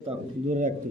दूर रखती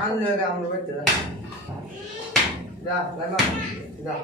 ăn lừa gà nó biết chưa ra lấy mà ra